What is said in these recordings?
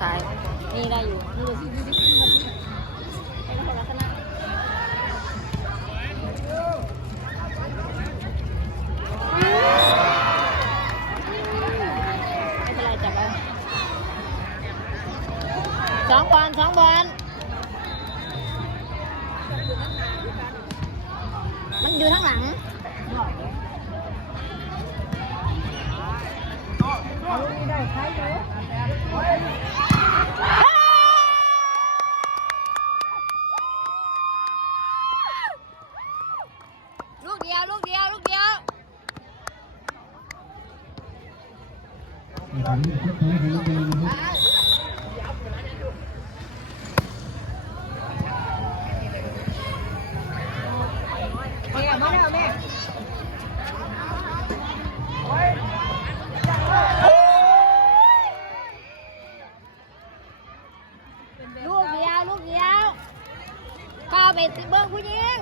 ท้าย นี่ได้อยู่นี่ดูสิสองบอลสองบอลมันอยู่ข้างหลังลูกเดียว ลูกเดียว ลูกเดียวในการเล่นชุดท้ายของนักเรียนนะครับ ลูกเดียว ลูกเดียวเข้า ไปติเบิ้งผู้หญิง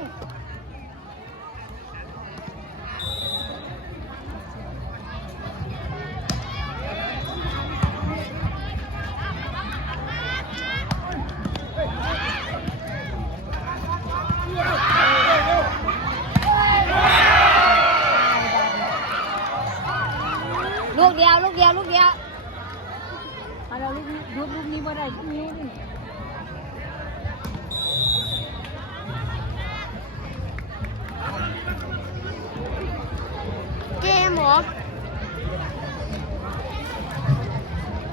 ลูกเดียว ลูกเดียว ลูกเดียวเอาเราลูกนี้ลูกลูกนี้บ่ได้ลูกนี้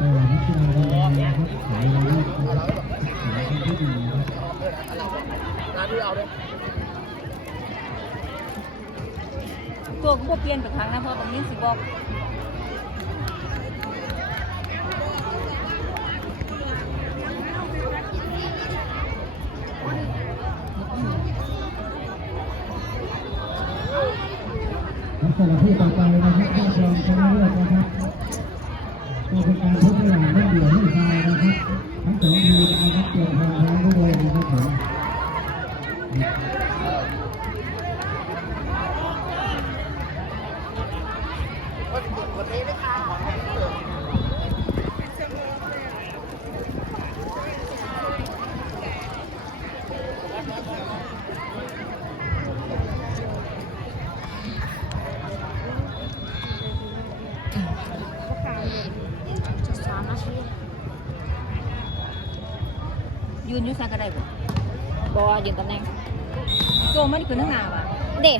ตัวก็เปลี่ยนไปครั้งนะเพราะบางนี้สิบอกสำหรับที่ต่อไปนะครับรอบรองชนะเลิศนะครับ ก็เป็นการทดสอบเล่นเดี่ยวให้ทายนะครับทั้งสองทีมนะครับเตรียมความพร้อมไว้เลยนะครับผมสามนาทียืนอยู่ซั่นก็ได้บ่บอยืนตำแหน่งโจมันนี่คือข้างหน้าว่ะเด็ก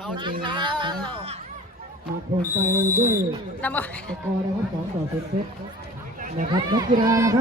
เอาจริงนะมาคงไปด้วยนำมา สกอร์นะครับสองต่อศูนย์เซตนะครับนักกีฬานะครับ